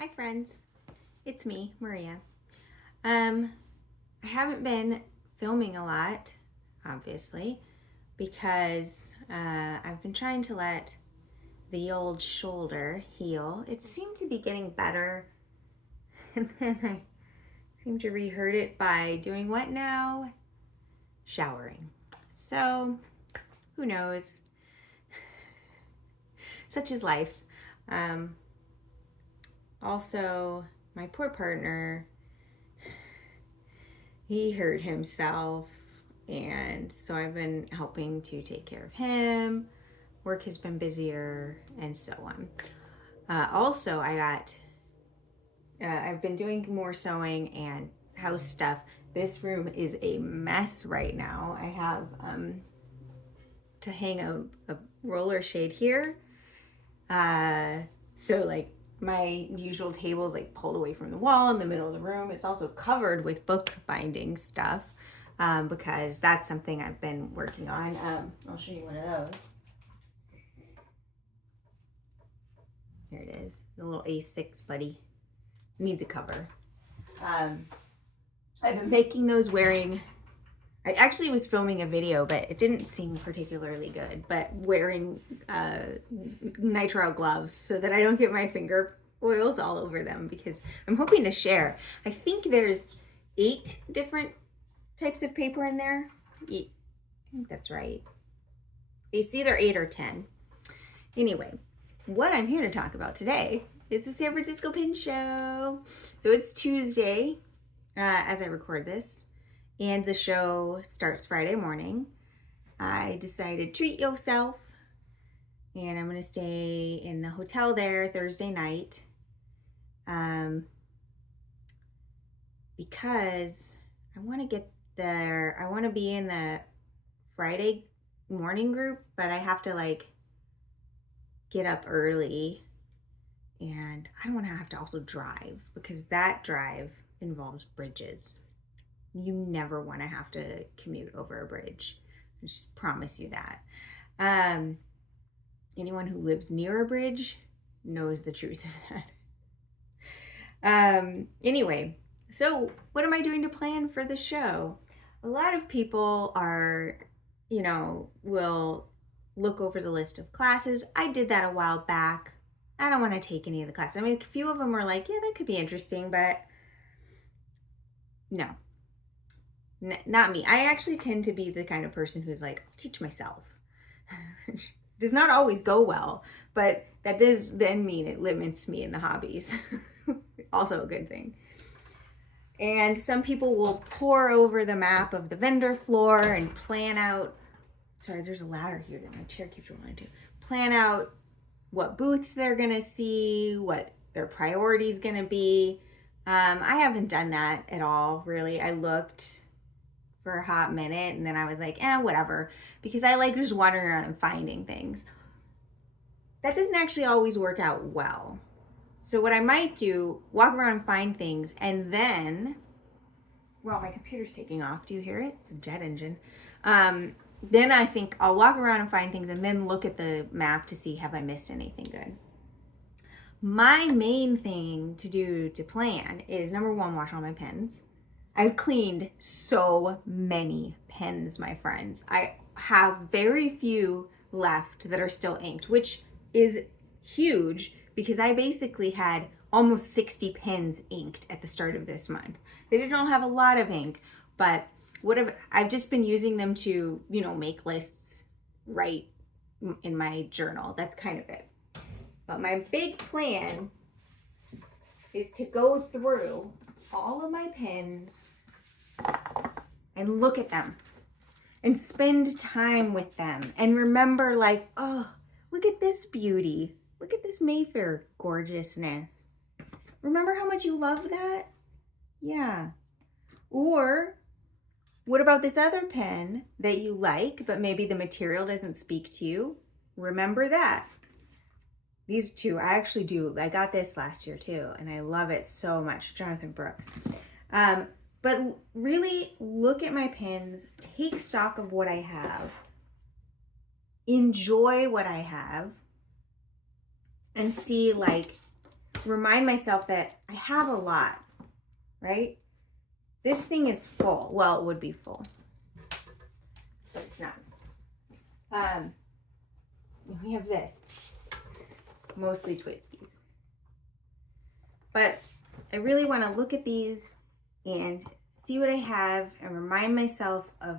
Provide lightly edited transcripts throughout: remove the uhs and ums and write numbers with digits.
Hi friends, it's me, Maria. I haven't been filming a lot, obviously, because I've been trying to let the old shoulder heal. It seemed to be getting better, and then I seem to rehurt it by doing what now? Showering. So, who knows? Such is life. Um, Also, my poor partner, he hurt himself, and so I've been helping to take care of him. Work has been busier, and so on. Also, I've been doing more sewing and house stuff. This room is a mess right now. I have to hang a roller shade here. So like my usual table is like pulled away from the wall in the middle of the room. It's also covered with book binding stuff because that's something I've been working on. I'll show you one of those. Here it is, the little A6 buddy. Needs a cover. I've been making those wearing, I actually was filming a video, but it didn't seem particularly good, but wearing nitrile gloves so that I don't get my finger oils all over them, because I'm hoping to share. I think there's 8 different types of paper in there. I think that's right. It's either 8 or 10. Anyway, what I'm here to talk about today is the San Francisco Pin Show. So it's Tuesday as I record this, and the show starts Friday morning. I decided treat yourself, and I'm gonna stay in the hotel there Thursday night because I want to get there. I want to be in the Friday morning group, but I have to like get up early, and I don't want to have to also drive because that drive involves bridges. You never want to have to commute over a bridge. I just promise you that. Anyone who lives near a bridge knows the truth of that. Anyway, so what am I doing to plan for the show? A lot of people are, will look over the list of classes. I did that a while back. I don't want to take any of the classes. I mean, a few of them were like, yeah, that could be interesting, but no, not me. I actually tend to be the kind of person who's like, I'll teach myself. Does not always go well, but that does then mean it limits me in the hobbies. Also a good thing. And some people will pore over the map of the vendor floor and plan out, sorry, there's a ladder here that my chair keeps rolling into. Plan out what booths they're gonna see, what their priority is gonna be. I haven't done that at all, really. I looked for a hot minute and then I was like, whatever, because I like just wandering around and finding things. That doesn't actually always work out well. So what I might do, walk around and find things, and then, well, my computer's taking off. Do you hear it? It's a jet engine. Then I think I'll walk around and find things and then look at the map to see, have I missed anything good? My main thing to do to plan is, number one, wash all my pens. I've cleaned so many pens, my friends. I have very few left that are still inked, which is huge because I basically had almost 60 pens inked at the start of this month. They didn't all have a lot of ink, but I've just been using them to, make lists, write in my journal. That's kind of it. But my big plan is to go through all of my pens and look at them and spend time with them and remember, like, oh, look at this beauty. Look at this Mayfair gorgeousness. Remember how much you love that? Yeah. Or what about this other pen that you like, but maybe the material doesn't speak to you? Remember that. These two, I actually do. I got this last year too, and I love it so much. Jonathan Brooks. But really look at my pens, take stock of what I have, enjoy what I have, and see, like, remind myself that I have a lot, right? This thing is full. Well, it would be full, but it's not. We have this, mostly Twisties. But I really want to look at these and see what I have and remind myself of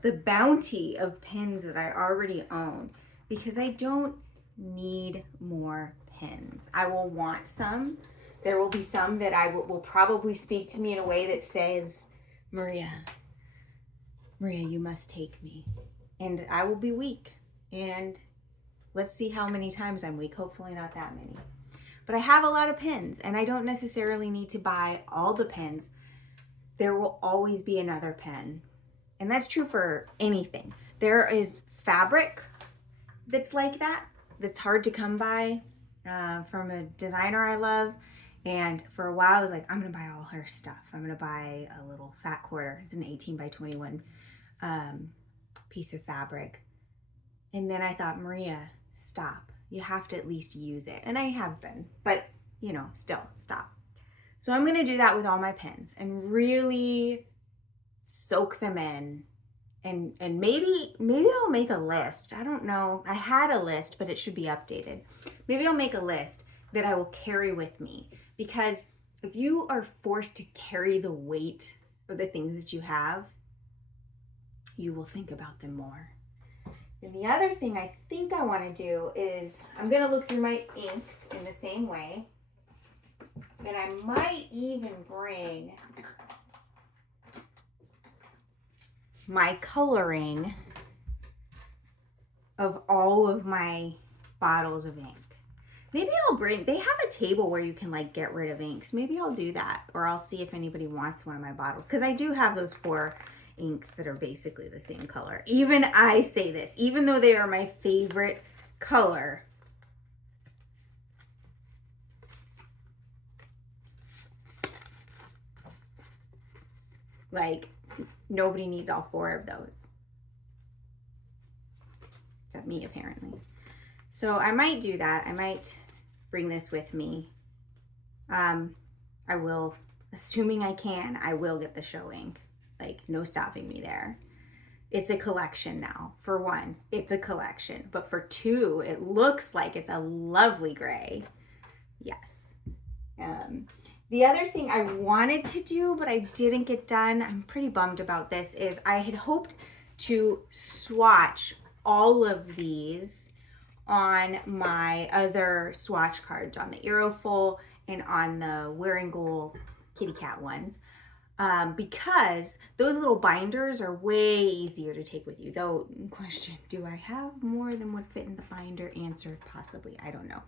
the bounty of pins that I already own, because I don't need more pins. I will want some. There will be some that will probably speak to me in a way that says, Maria, you must take me. And I will be weak. And let's see how many times I'm weak. Hopefully not that many. But I have a lot of pins, and I don't necessarily need to buy all the pins. There will always be another pin. And that's true for anything. There is fabric that's like that, that's hard to come by from a designer I love. And for a while I was like, I'm gonna buy all her stuff. I'm gonna buy a little fat quarter. It's an 18 by 21 piece of fabric. And then I thought, Maria, stop. You have to at least use it. And I have been, but you know, still stop. So I'm gonna do that with all my pins and really soak them in. And maybe I'll make a list. I don't know. I had a list, but it should be updated. Maybe I'll make a list that I will carry with me, because if you are forced to carry the weight of the things that you have, you will think about them more. And the other thing I think I want to do is I'm going to look through my inks in the same way. And I might even bring my coloring of all of my bottles of ink. Maybe I'll bring, they have a table where you can like get rid of inks. Maybe I'll do that, or I'll see if anybody wants one of my bottles, because I do have those 4 inks that are basically the same color. Even I say this, even though they are my favorite color, like nobody needs all 4 of those. Except me, apparently. So I might do that. I might bring this with me. I will, assuming I can, I will get the show ink. Like, no stopping me there. It's a collection now. For 1, it's a collection. But for 2, it looks like it's a lovely gray. Yes. The other thing I wanted to do, but I didn't get done, I'm pretty bummed about this, is I had hoped to swatch all of these on my other swatch cards, on the Aerofol and on the Wearing Gold kitty cat ones, because those little binders are way easier to take with you. Though, question, do I have more than would fit in the binder? Answer, possibly. I don't know.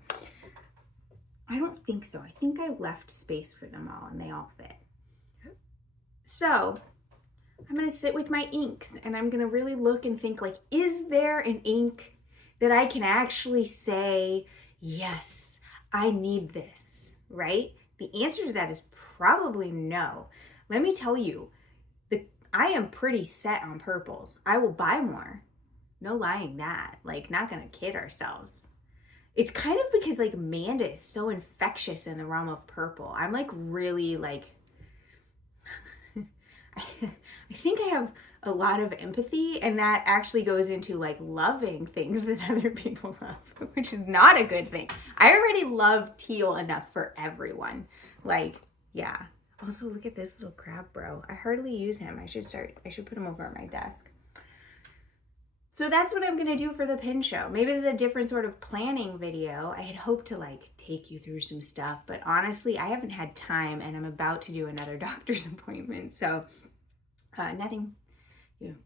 I don't think so. I think I left space for them all and they all fit. So I'm going to sit with my inks and I'm going to really look and think, like, is there an ink that I can actually say, yes, I need this, right? The answer to that is probably no. Let me tell you, I am pretty set on purples. I will buy more. No lying that. Like, not going to kid ourselves. It's kind of because, like, Amanda is so infectious in the realm of purple. I'm, like, really, like, I think I have a lot of empathy, and that actually goes into, like, loving things that other people love, which is not a good thing. I already love teal enough for everyone. Like, yeah. Also, look at this little crab bro. I hardly use him. I should put him over at my desk. So that's what I'm going to do for the pin show. Maybe it's a different sort of planning video. I had hoped to like take you through some stuff, but honestly, I haven't had time and I'm about to do another doctor's appointment. So nothing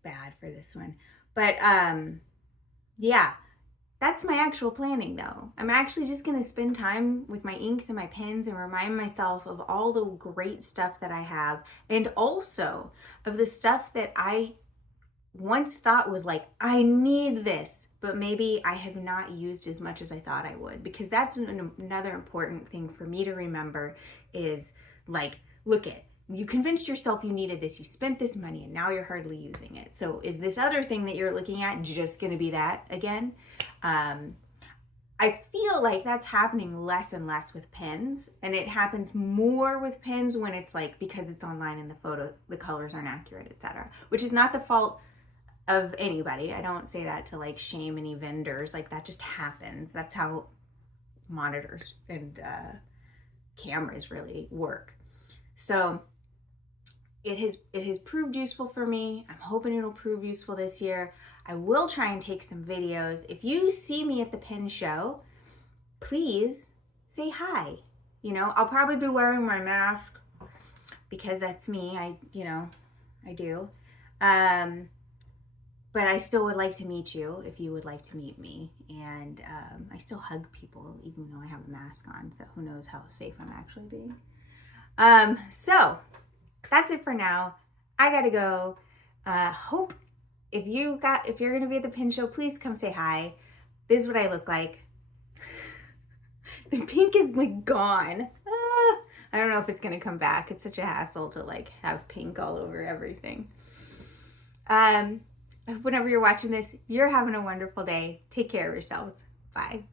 bad for this one. But yeah, that's my actual planning though. I'm actually just going to spend time with my inks and my pens and remind myself of all the great stuff that I have, and also of the stuff that I once thought was like, I need this, but maybe I have not used as much as I thought I would, because that's another important thing for me to remember is like, look at, you convinced yourself you needed this, you spent this money, and now you're hardly using it. So is this other thing that you're looking at just going to be that again? I feel like that's happening less and less with pins, and it happens more with pins when it's like, because it's online and the photo, the colors aren't accurate, etc. Which is not the fault of anybody. I don't say that to like shame any vendors. Like, that just happens. That's how monitors and cameras really work. So it has proved useful for me. I'm hoping it'll prove useful this year. I will try and take some videos. If you see me at the pin show, please say hi. You know, I'll probably be wearing my mask because that's me. I do. But I still would like to meet you if you would like to meet me. And I still hug people even though I have a mask on. So who knows how safe I'm actually being. So that's it for now. I gotta go. Hope if you're gonna be at the pin show, please come say hi. This is what I look like. The pink is like gone. I don't know if it's gonna come back. It's such a hassle to like have pink all over everything. Whenever you're watching this, you're having a wonderful day. Take care of yourselves. Bye.